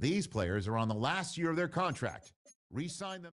These players are on the last year of their contract. Re-sign them.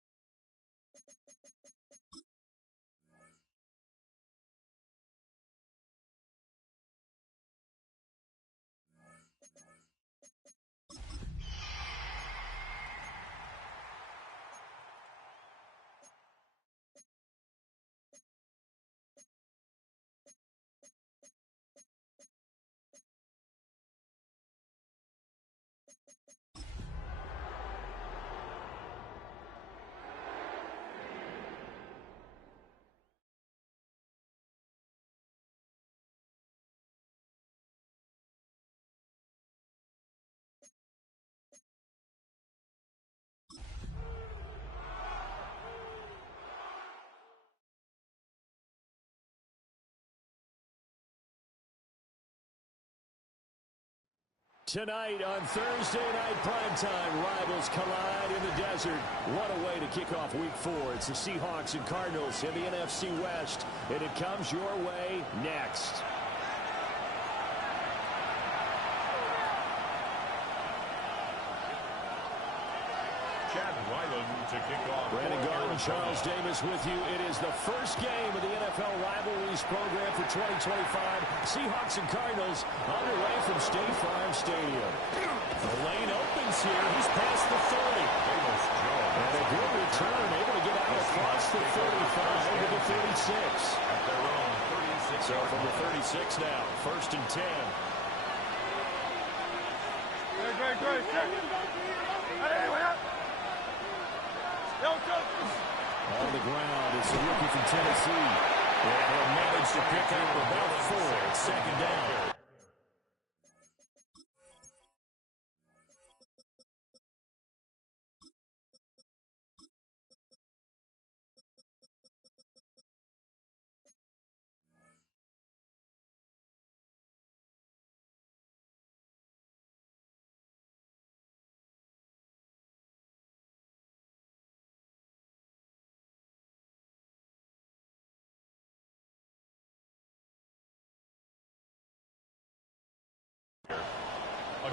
Tonight on Thursday Night Primetime, rivals collide in the desert. What a way to kick off Week 4. It's the Seahawks and Cardinals in the NFC West, and it comes your way next. To kick off. Brandon Garland, Charles Davis with you. It is the first game of the NFL Rivalries program for 2025. Seahawks and Cardinals underway from State Farm Stadium. The lane opens here. He's past the 30. And a good return, able to get out across the 35 to the 36. At their own 36. So from the 36 now, first and 10. On the ground, it's a rookie from Tennessee. And he'll manage to pick up about 4. It's second down.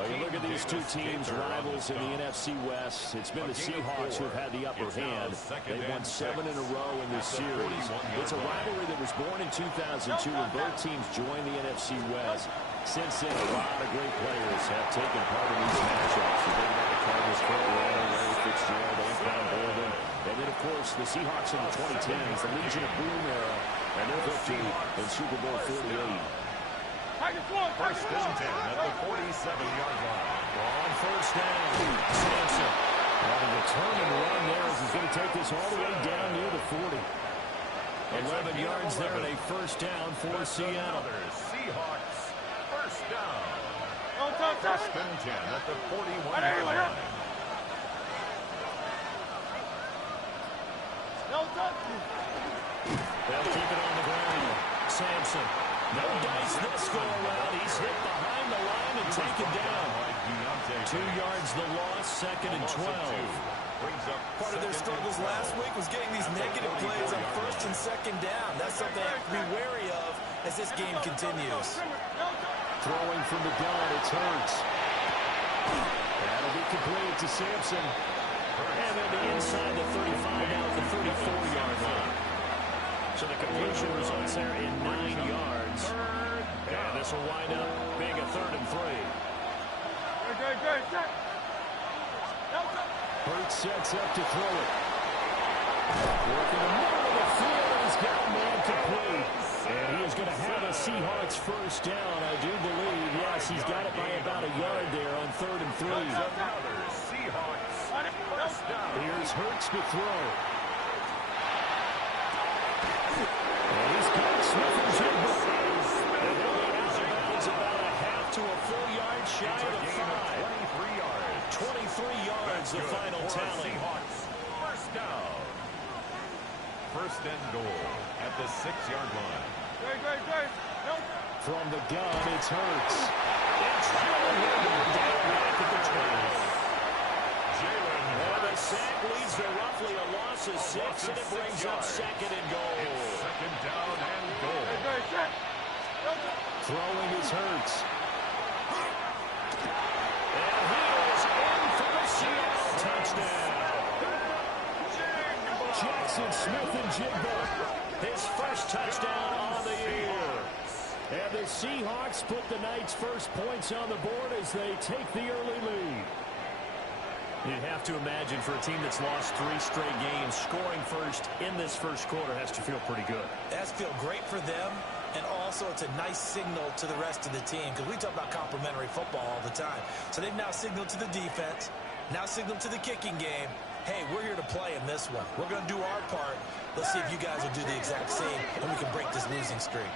You look at these two teams, rivals in the NFC West. It's been the Seahawks who have had the upper hand. They've won 7 in a row in this series. It's a rivalry that was born in 2002 when both teams joined the NFC West. Since then, a lot of great players have taken part in these matchups. You think about the Cardinals, Kurt Warner, Larry Fitzgerald, Anquan Boldin. And then, of course, the Seahawks in the 2010s, the Legion of Boom era, and their victory in Super Bowl 48. First and 10 at the 47-yard line. On first down, Sampson. On a determined run there as he's going to take this all the way down near the 40. 11 yards there and a first down for Seattle. Seahawks, first down. First and 10 at the 41-yard line. They'll keep it on the ground. Sampson. No dice this go around. He's hit behind the line and taken down. 2 yards the loss, second and 12. Part of their struggles last week was getting these negative plays on first and second down. That's something I have to be wary of as this game continues. Throwing from the gun, it's Hurts. That'll be complete to Sampson. And then the inside the 35, now at the 34-yard line. So the completion results there in 9 yards. And this will wind up being a 3rd and 3. Hurts sets up to throw it. Working the middle of the field, he's got a man complete. And he is going to have a Seahawks first down, I do believe. Yes, he's got it by about a yard there on 3rd and 3. Seahawks, first down. Here's Hurts to throw. And he's got Smithers in the face. And they'll be out of bounds about a half to a full yard shy of the 5. 23 yards. 23 yards, the final tally. Seahawks, first down. First and goal at the 6-yard line. From the gun, it's Hurts. It's Jalen down back at the 20. And the sack leads to roughly a loss of 6, and it brings up second and goal. It's second down and goal. Throwing is Hurts. And he is in for Ajigba, his first touchdown on the year. And the Seahawks put the night's first points on the board as they take the early lead. You'd have to imagine for a team that's lost 3 straight games, scoring first in this first quarter has to feel pretty good. That's feel great for them, and also it's a nice signal to the rest of the team because we talk about complementary football all the time. So they've now signaled to the defense, now signaled to the kicking game, hey, we're here to play in this one. We're going to do our part. Let's see if you guys will do the exact same, and we can break this losing streak.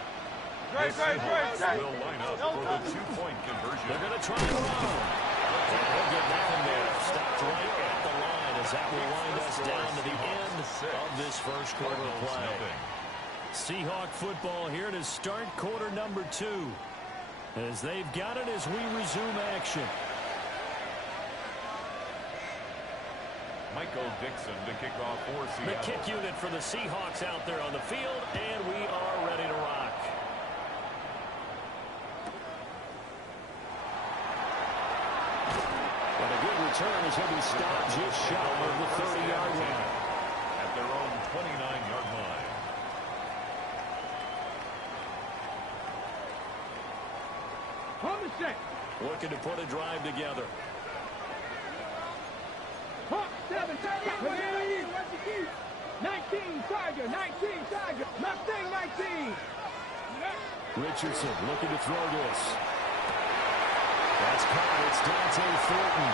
The Seahawks will line up for the 2-point conversion. They're going to try to run. They'll get that in there. Stopped right at the line as that will wind us down to the end of this first quarter play. Seahawk football here to start quarter number 2. As they've got it as we resume action. Michael Dixon to kick off for Seattle. The kick unit for the Seahawks out there on the field, and we are ready to rock. And a good return as he'll be stopped just shy of the 30-yard line. At their own 29-yard line. Looking to put a drive together. 7, 19, Tiger, 19, Tiger, Mustang 19. Richardson looking to throw this. That's caught. It's Dante Thornton.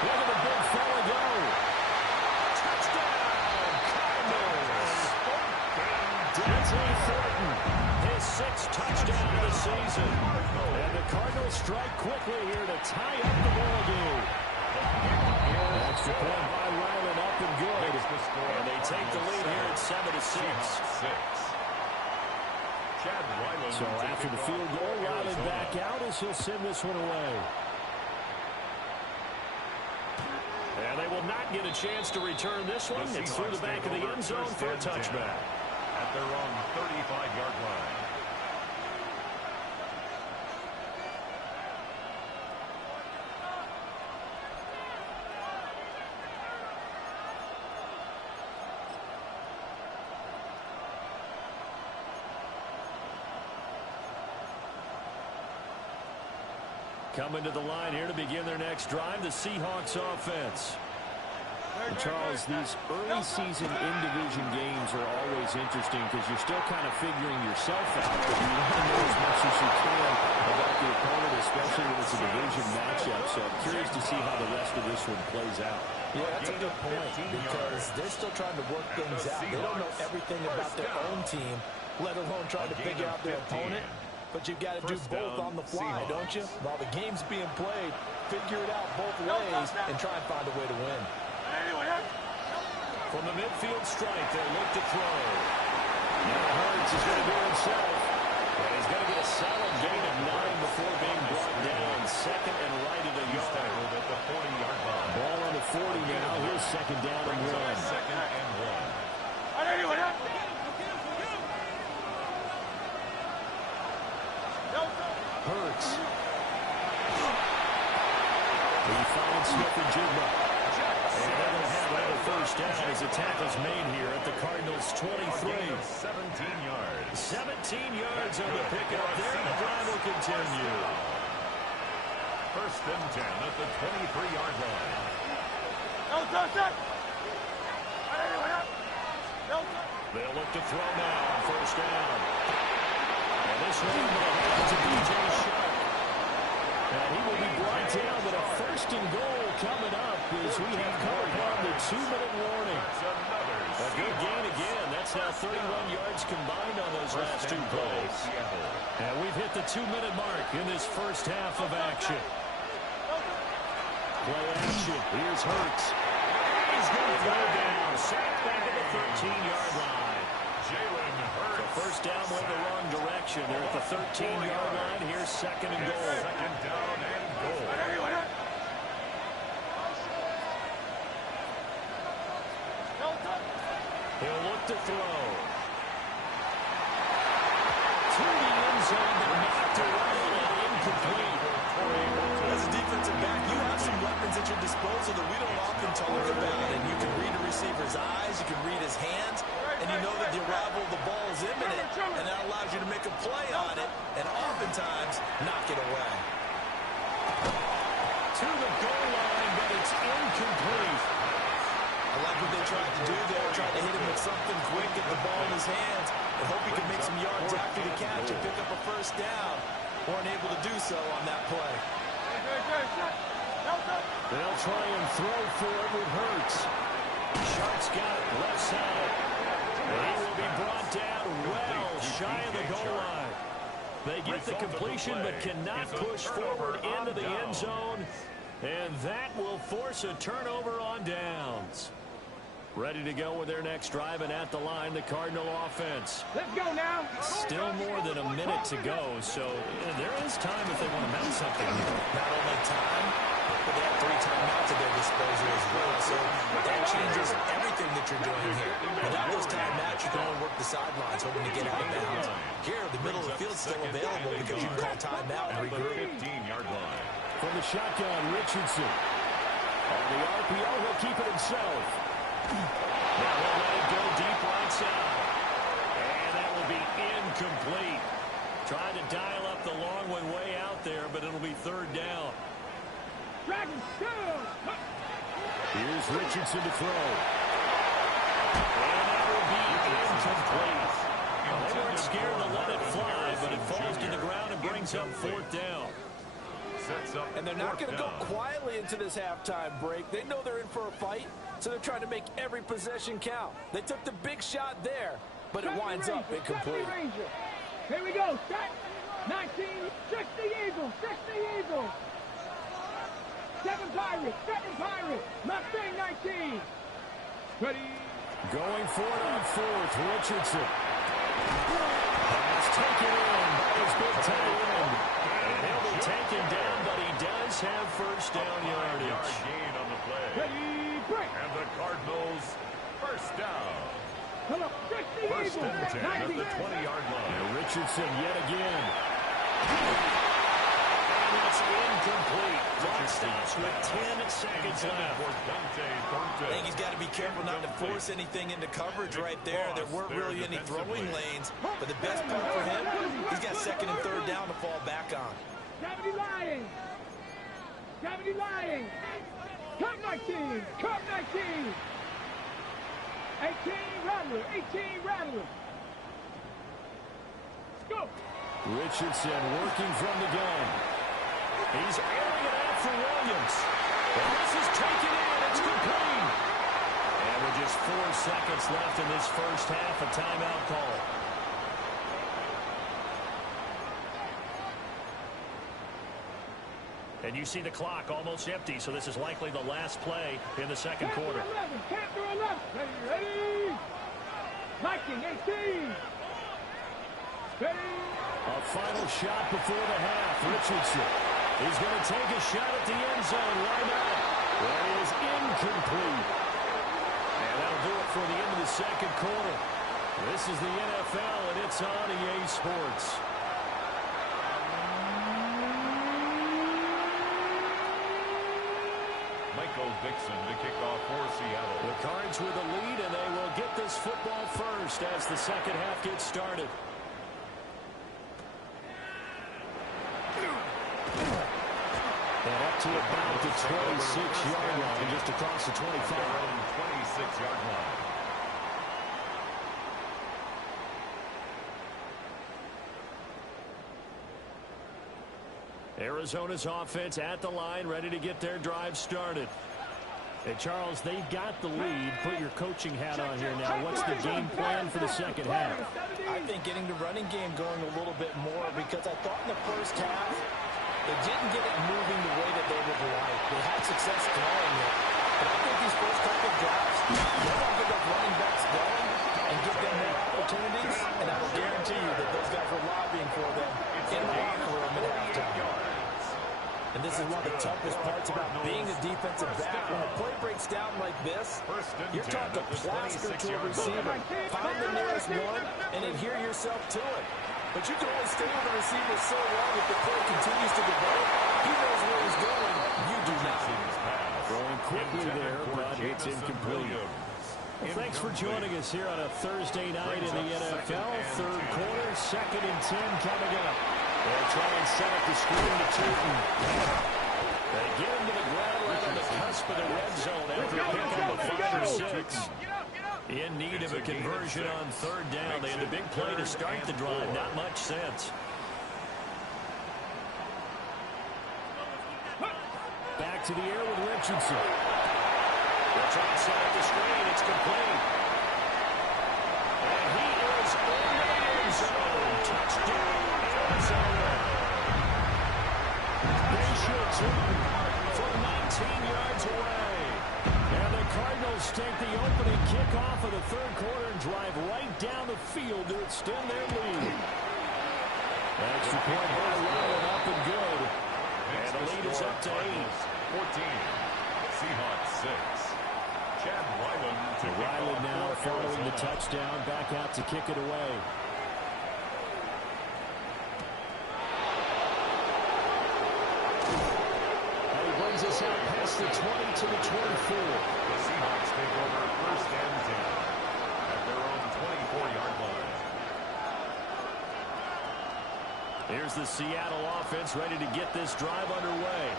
Look at the big fella go. Touchdown, Cardinals. Dante Thornton, his 6th touchdown of the season. And the Cardinals strike quickly here to tie up the ball game. Extra point by Ryland, up and good. And they take the lead here at 7-6. So after the field goal, Ryland back out as he'll send this one away. And they will not get a chance to return this one. It's through the back of the end zone for a touchback. At their own 35-yard line. Coming to the line here to begin their next drive, the Seahawks offense. And Charles, these early season in-division games are always interesting because you're still kind of figuring yourself out, but you want to know as much as you can about the opponent, especially when it's a division matchup. So I'm curious to see how the rest of this one plays out. Yeah, that's a good point because they're still trying to work things out. They don't know everything about their own team, let alone trying to figure out their opponent. But you've got to do both on the fly, don't you? While the game's being played, figure it out both ways and try and find a way to win. From the midfield strike, they look to throw. Now Hurts is going to do it himself. And he's going to get a solid gain of 9 before being brought down. Second and right at a yard. At the 40-yard line. Ball on the 40 now. Here's second down and 1. Second and 1. Hurts. He finds Smith-Njigba. And they're going to have another first down as the tackle's made here at the Cardinals' 23. 17 yards. 17 yards on the pickup there, and the drive will continue. First and 10 at the 23-yard line. They'll look to throw now on first down. And this one will head to B.J. Sharp. And he will be brought down with a first and goal coming up as we have come upon the 2-minute warning. A good gain again. That's now 31 yards combined on those last 2 plays. And we've hit the 2-minute mark in this first half of action. Play action. Here's Hurts. He's going to go down. Sacked back at the 13-yard line. Jalen Hurts. So first down went the wrong direction. They're at the 13-yard line. Here's second and goal. Second down and goal. He'll look to throw. To the end zone, but knocked away and incomplete. As a defensive back, you have some weapons at your disposal that we don't often talk about, and you can read a receiver's eyes, you can read his hands. and you know that the arrival of the ball is imminent, and that allows you to make a play on it and oftentimes knock it away. To the goal line, but it's incomplete. I like what they tried to do there, tried to hit him with something quick, get the ball in his hands, and hope he can make some yards after the catch and pick up a first down. Weren't able to do so on that play. They'll try and throw for it with Hurts. Sharp's got it left side. He will be brought down well shy of the goal line. They get the completion but cannot push forward into the end zone. And that will force a turnover on downs. Ready to go with their next drive, and at the line, the Cardinal offense. Let's go now. Still more than a minute to go, so there is time if they want to mount something. Not only time, but they have 3 timeouts at their disposal as well. So that changes everything that you're doing here. Without those timeouts, you can only work the sidelines, hoping to get out of bounds. Here, the middle of the field is still available because you can call timeout and regroup. 15-yard line. From the shotgun, Richardson. On the RPO, he'll keep it himself. Now he'll let it go deep right side. And that will be incomplete. Trying to dial up the long one way out there, but it'll be 3rd down. Dragon still. Here's Richardson to throw. And that will be incomplete. Well, they weren't scared to let it fly, but it falls to the ground and brings up 4th down. And they're not going to go quietly into this halftime break. They know they're in for a fight, so they're trying to make every possession count. They took the big shot there, but it winds up incomplete. Here we go. Set. 19. 60 Eagles. 60 Eagles. 7 Pirates. 7 Pirates. Mustang 19. Ready. Going for it on 4th. Richardson. Pass taken in by his big tight end. And he'll be taken down, but he does have first down yardage. Gain on the play. Ready. Break. And the Cardinals, first down. Come on. 60 First Eagles. and 10 at the 20-yard line. And Richardson yet again. And it's incomplete. Clock stops with 10 seconds left. I think he's got to be careful not to force anything into coverage right there. There weren't really any throwing lanes, but the best part for him, he's got 2nd and 3rd down to fall back on. Gravity lying. Gravity lying. Cup 19. Cup 19. 18 Rattler. 18 Rattler. Go. Richardson working from the gun. He's airing it out for Williams. And this is taken in. It's complete. And with just 4 seconds left in this first half, a timeout call. And you see the clock almost empty, so this is likely the last play in the second quarter. 11. Ready. Viking 18. Ready. A final shot before the half. Richardson. He's going to take a shot at the end zone. Why not? That is incomplete. And that'll do it for the end of the second quarter. This is the NFL, and it's on EA Sports. Michael Dixon to kick off for Seattle. The Cards with the lead, and they will get this football first as the second half gets started. And up to about the 26-yard line, just across the 25. 26-yard line. Arizona's offense at the line, ready to get their drive started. Hey, Charles, they got the lead. Put your coaching hat on here now. What's the game plan for the second half? I think getting the running game going a little bit more, because I thought in the first half they didn't get it moving the way that they would like. They had success throwing it, but I think these first couple of drives, they're going to get those running backs going and give them more opportunities, and I will guarantee you that those guys were lobbying for them in the locker room at halftime. And this is one of the toughest parts about being a defensive back. When a play breaks down like this, you're taught to plaster to a receiver, find the nearest one, and adhere yourself to it. But you can only stay with the receiver so long if the play continues to develop. He knows where he's going. You do not. Throwing quickly there, but it's incomplete. Well, thanks for joining us here on a Thursday night in the NFL. Third quarter, 2nd and 10 coming up. They'll try and set up the screen to Tootin. They get him to the ground right on the cusp of the red zone after a pick up of 5 or 6. In need of a conversion on 3rd down. They had a big play to start the drive. Not much sense. Back to the air with Richardson. They'll try and set up the screen. It's complete. And he is in the end zone. Touchdown, Arizona. They should turn from 19 yards away. And the Cardinals take the opening kickoff of the 3rd quarter and drive right down the field to extend their lead. Extra point by Ryland, up and good. And the lead is up to 8. 14. Seahawks 6. Chad Ryland to Ryland now following the touchdown, back out to kick it away. And he brings us out past the 20 to the 24. The Seahawks take over 1st and 10 at their own 24-yard line. Here's the Seattle offense ready to get this drive underway.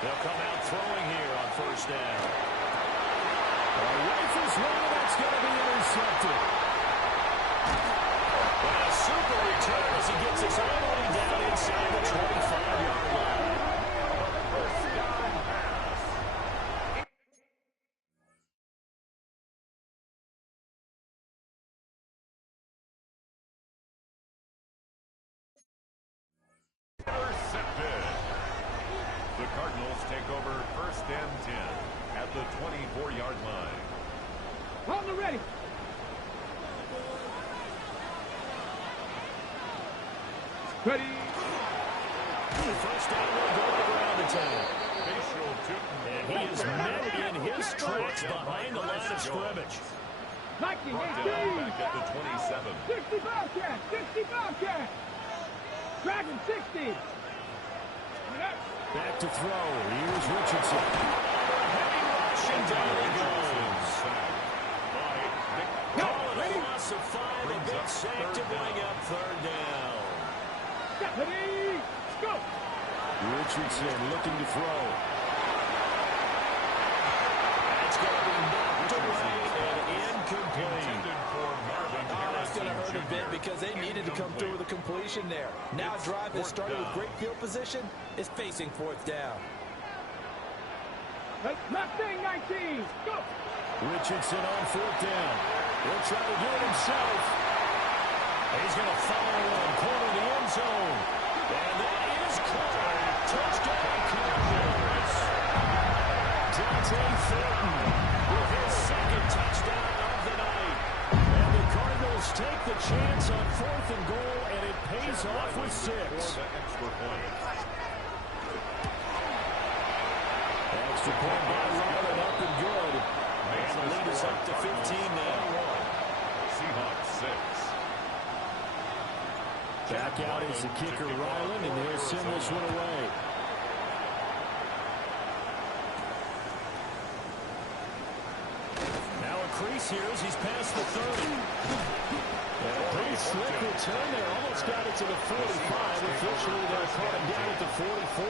They'll come out throwing here on 1st down. Rifles one, that's going to be intercepted. And a super return as he gets us all the way down inside the 25-yard line. First down pass. Intercepted. The Cardinals take over 1st and 10 at the 24-yard line. On the ready. Ready. The first down will go to the ground attack. And he is met in his tracks behind the line of scrimmage. 19, Back at the 27. 60 Bobcat, 60 Bobcat. Dragon 60. Back to throw. Here's Richardson. Heavy rush and down he goes. Call it a loss of 5. A big sack to bring up 3rd down. Ready, go. Richardson looking to throw. That's going to be knocked away and incomplete. That's going to hurt a bit because they needed to come through with a completion there. Now a drive that started with great field position is facing 4th down. Mustang 19, go. Richardson on 4th down. He'll try to get it himself. He's going to follow one corner of the end zone. And that is caught. Touchdown, Cardinals. Dante Thornton with his 2nd touchdown of the night. And the Cardinals take the chance on 4th and goal, and it pays off with 6. Extra point. Extra point by Ryland, up and good. And the lead is up to 15 now. Seahawks 6. Back out is the kicker, Ryland, and he'll send this one away. Now a crease here as he's past the 30. And a pretty slick return there. Almost got it to the 45. Officially, they'll call him down at the 44.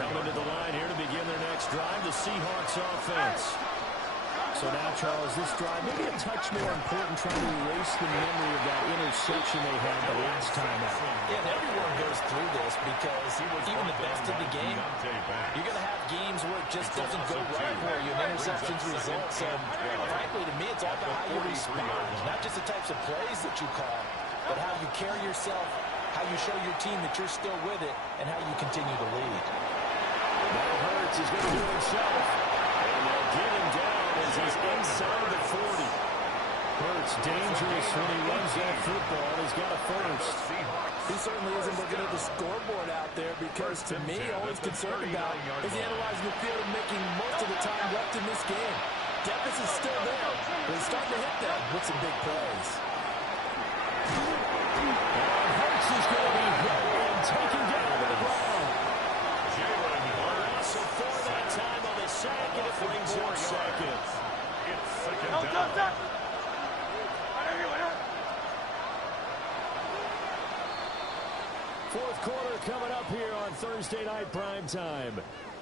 Coming to the line here to begin their next drive, the Seahawks offense. So now, Charles, this drive maybe a touch more important, trying to erase the memory of that interception they had the last time out. Yeah, and everyone goes through this because even the best of the game, you're going to have games where it just doesn't go right for you, and interceptions result. So, frankly, to me, it's all about how you respond, not just the types of plays that you call, but how you carry yourself, how you show your team that you're still with it, and how you continue to lead. Now Hurts is going to do it himself, and they'll get him down as he's inside the 40. Hurts dangerous when he runs that football. He's got a first. He certainly isn't looking at the scoreboard out there because, to me, all he's concerned about is analyzing the field and making most of the time left in this game. Deficit's still there, but he's starting to hit them with some big plays. And Hurts is going to be hit and taken down to the ground. So for that time on the Fourth quarter coming up here on Thursday Night Primetime.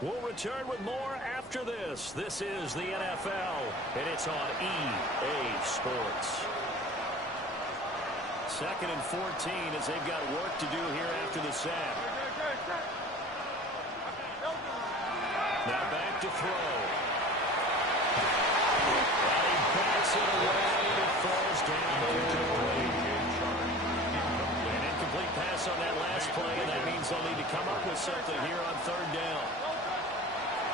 We'll return with more after this. This is the NFL, and it's on EA Sports. 2nd and 14 as they've got work to do here after the sack. Now back to throw. And he backs it away. It falls down. An incomplete pass on that last play, and that means they'll need to come up with something here on 3rd down.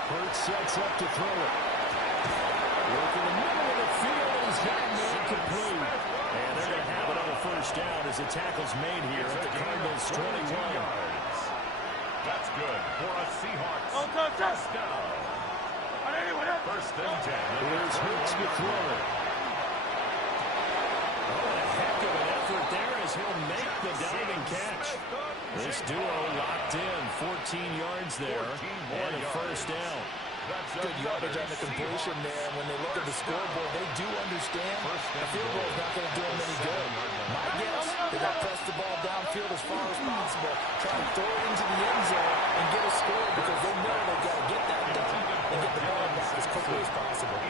Hurts sets up to throw it. Work in the middle of the field, and he's got an incomplete. And they're going to have it on the 1st down as the tackle's made here at the Cardinals' 21. That's good for a Seahawks first down. 1st and 10. Here's Hurts to throw it. Oh, a heck of an effort there as he'll make the diving catch. This duo locked in, 14 yards there, and a 1st down. Good yardage on the completion there. When they look at the scoreboard, they do understand a field goal is not going to do them any good. My guess, they're going to press the ball downfield as far as possible, try to throw it into the end zone and get a score because they know they've got to get that done and get the ball back as quickly as possible.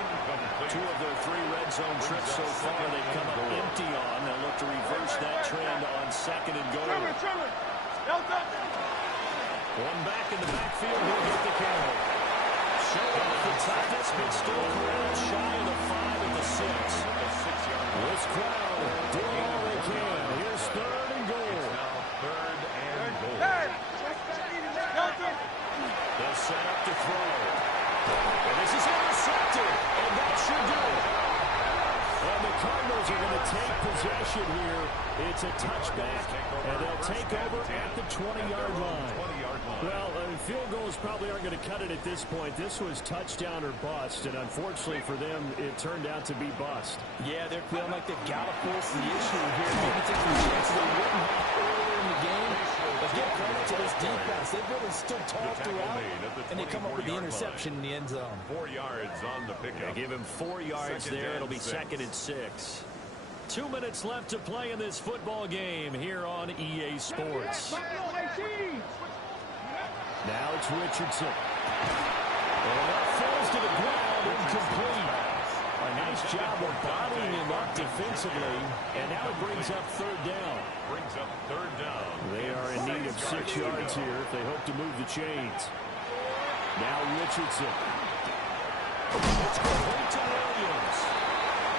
2 of their 3 red zone trips so far they've come up empty on. They'll look to reverse that trend on 2nd and goal. One back in the backfield, he'll get the count. Showing off the toughness, but still corralled shy of the 5 and the 6. This crowd doing all they can. Here's 3rd and goal. They'll set up to throw. And this is intercepted, and that should do it. And the Cardinals are going to take possession here. It's a touchback, and they'll take over at the 20-yard line. Well, field goals probably aren't going to cut it at this point. This was touchdown or bust, and unfortunately for them, it turned out to be bust. Yeah, they're feeling like they've got to force the issue here. Maybe take some chances they wouldn't have earlier in the game. But give credit to this defense. They've really stood tall throughout, and they come up with the interception in the end zone. 4 yards on the pickup. They give him 4 yards there. It'll be 2nd and 6. 2 minutes left to play in this football game here on EA Sports. Now it's Richardson. And that falls to the ground, incomplete. A nice job of bottling him up defensively, and now it brings up 3rd down. They are in need of 6 yards here if they hope to move the chains. Now Richardson. It's complete to Williams.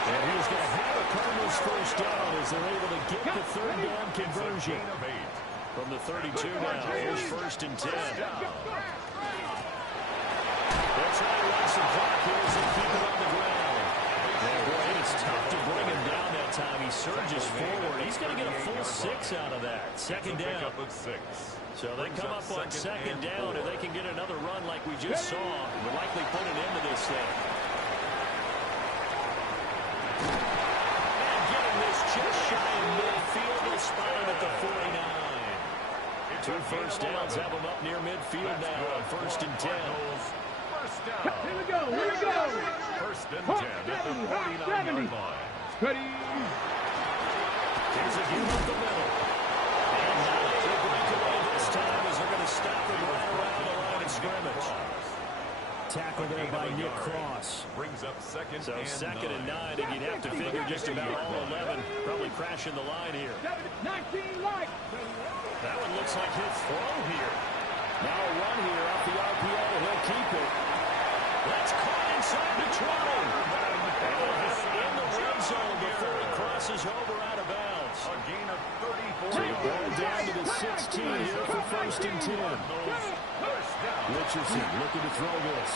And he's going to have a Cardinals 1st down as they're able to get the 3rd down conversion. From the 32 now, here's 1st and 10. They'll try to run some clock here as they keep it on the ground. And boy, it's tough to bring him down that time. He surges forward. He's going to get a full 6 out of that. 2nd down. So they come up on 2nd down. If they can get another run like we just saw, we'll likely put an end to this thing. And getting this just shy of midfield, they'll spot him at the 49. 2 1st downs have them up near midfield now on 1st and 10. Here we go. 1st and 10 at the 49-yard line. Ready. Here's a view up the middle. And now they break away this time as they're going to stop him right around the line of scrimmage. Tackle there by Nick Cross. Brings up 2nd So and 2nd and 9, and you'd have to figure just about all 11 probably crashing the line here. 19 light. That one looks like he'll throw here. Now a run here off the RPO. He'll keep it. That's caught inside the 20. And they'll have it in the red zone before he crosses over out of bounds. A gain of 34. So ball down to the 16 here for 1st and 10. Richardson looking to throw this.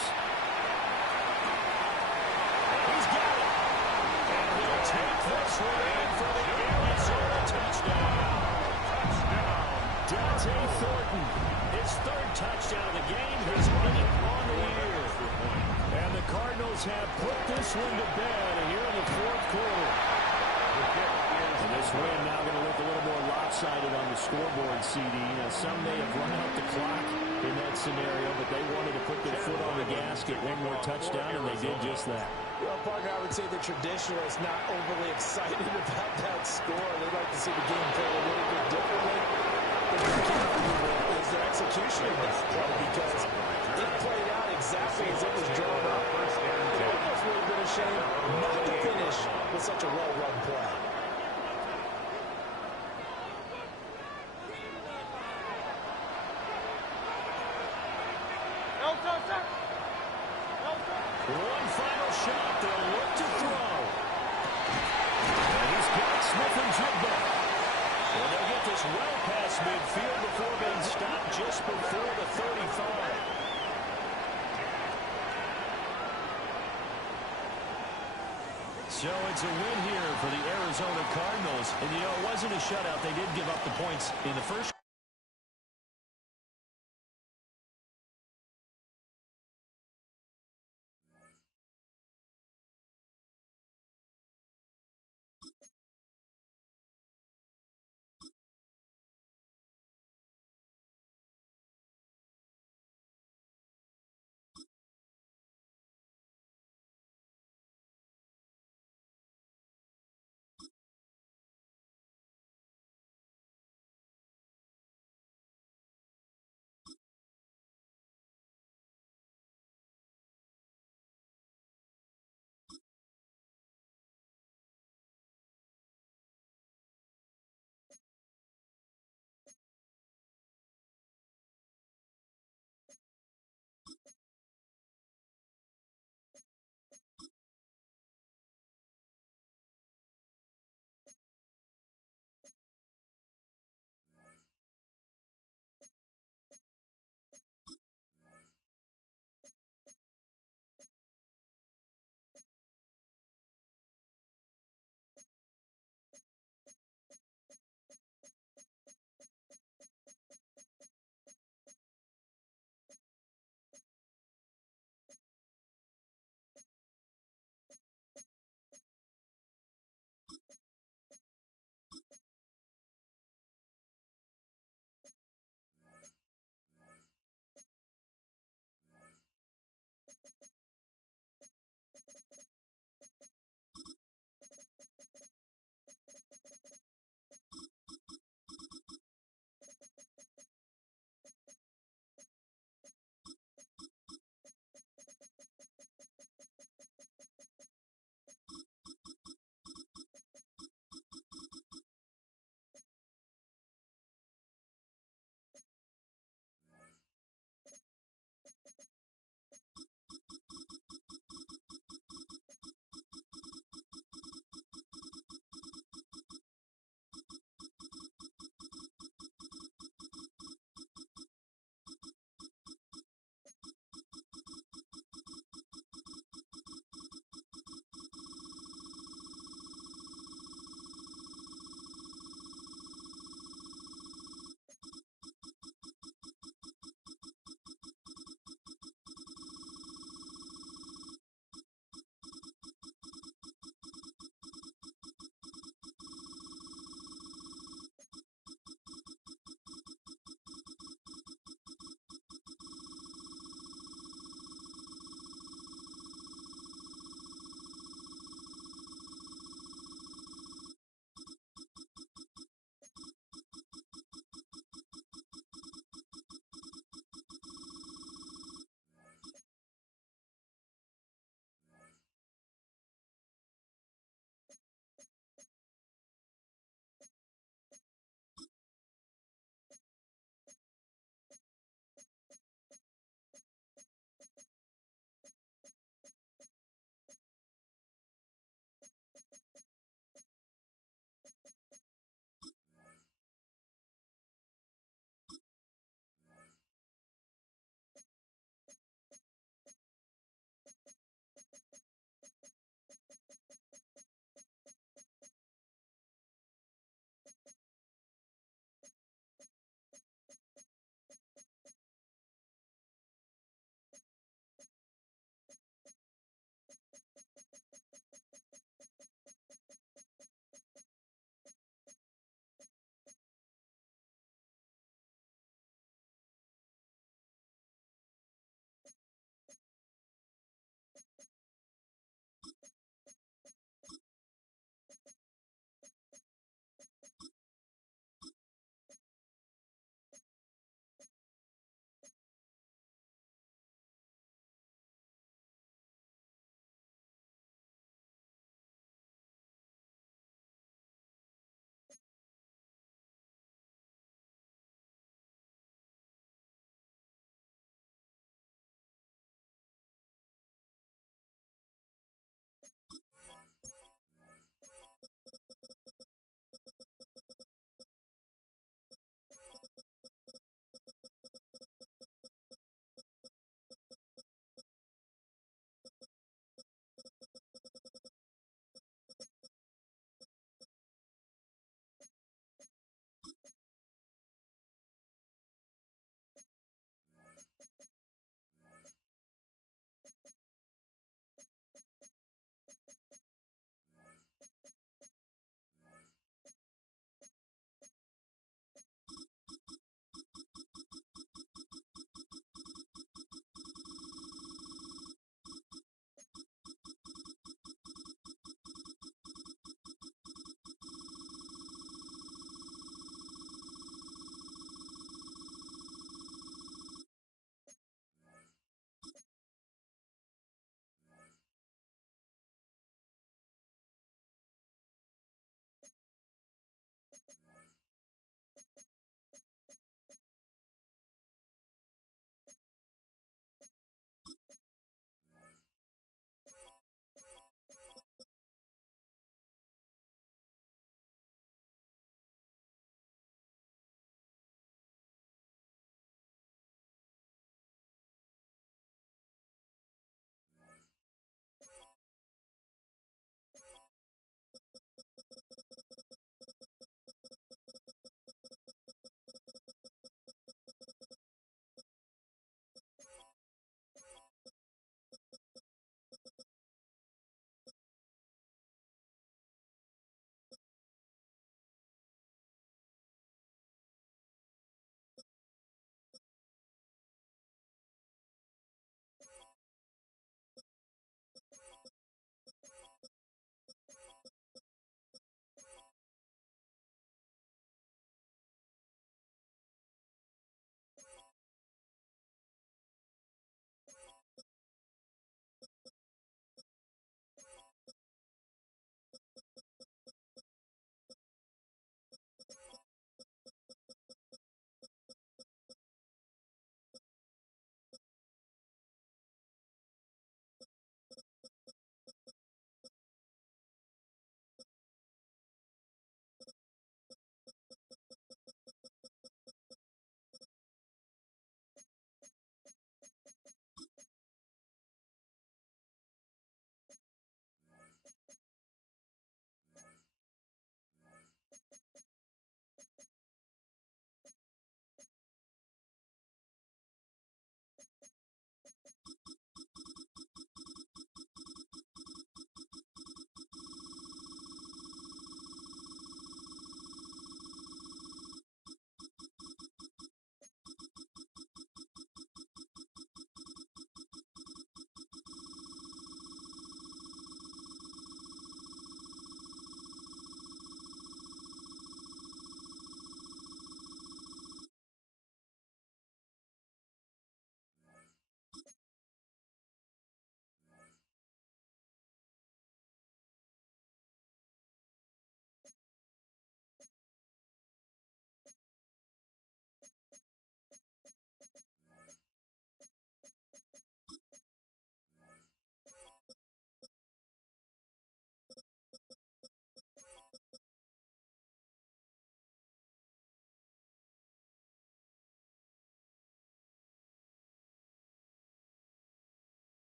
He's got it. And he'll take this one in for the Arizona touchdown. Dante Thornton, his 3rd touchdown of the game, his 8th on the year. And the Cardinals have put this one to bed here in the 4th quarter. And this win now going to look a little more lopsided on the scoreboard, CD. Now, some may have run out the clock in that scenario, but they wanted to put their foot on the gas, get one more touchdown, and they did just that. Well, partner, I would say the traditionalists not overly excited about that score. They'd like to see the game play a little bit differently. But you can't extremely play because it played out exactly as it was drawn up. It almost would have been a shame not to finish with such a well-run play. One final shot. They'll look to throw. And he's got Smith and Jigba. And they'll get this well past midfield before being stopped just before the 35. So it's a win here for the Arizona Cardinals. And, you know, it wasn't a shutout. They did give up the points in the first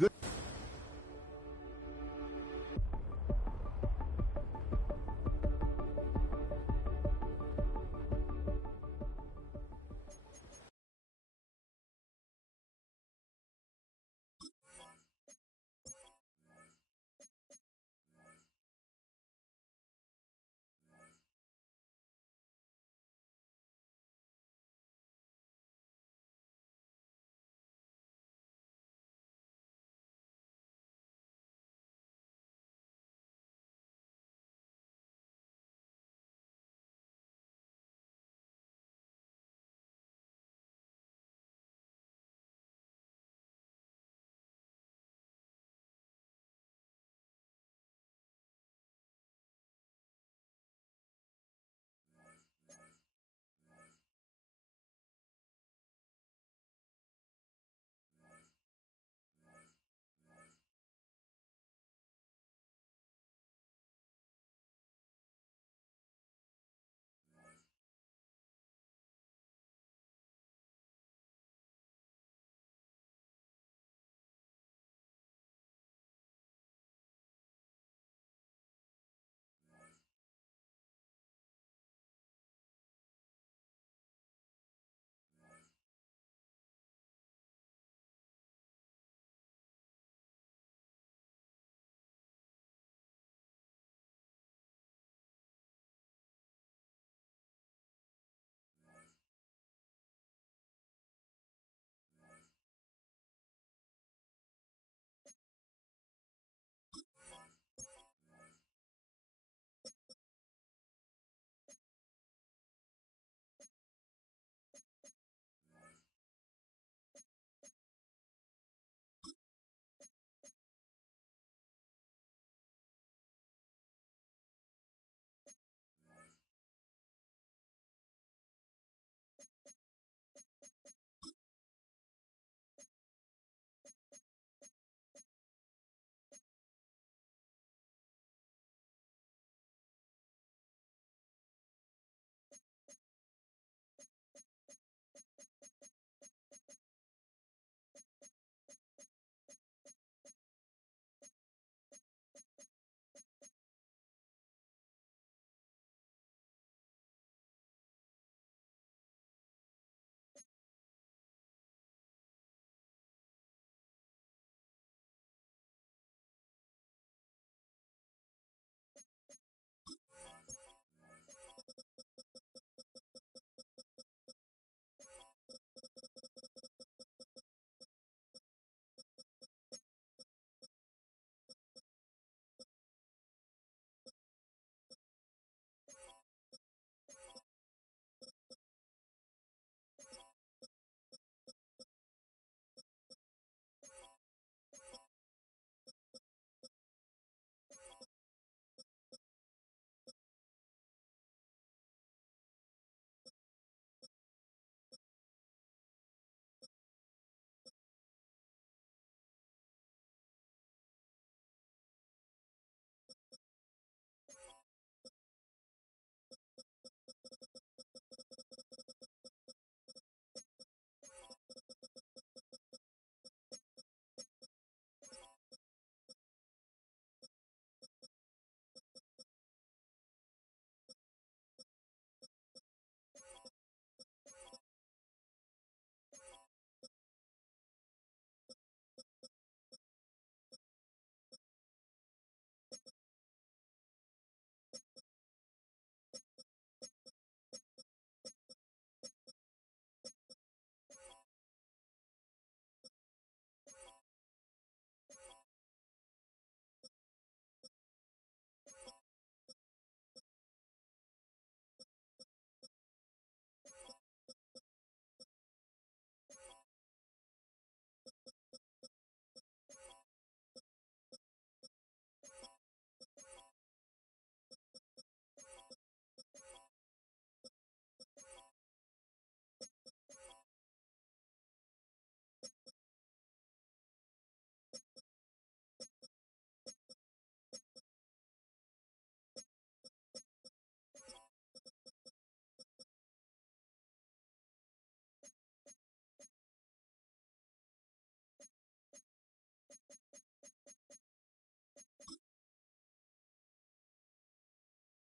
Good.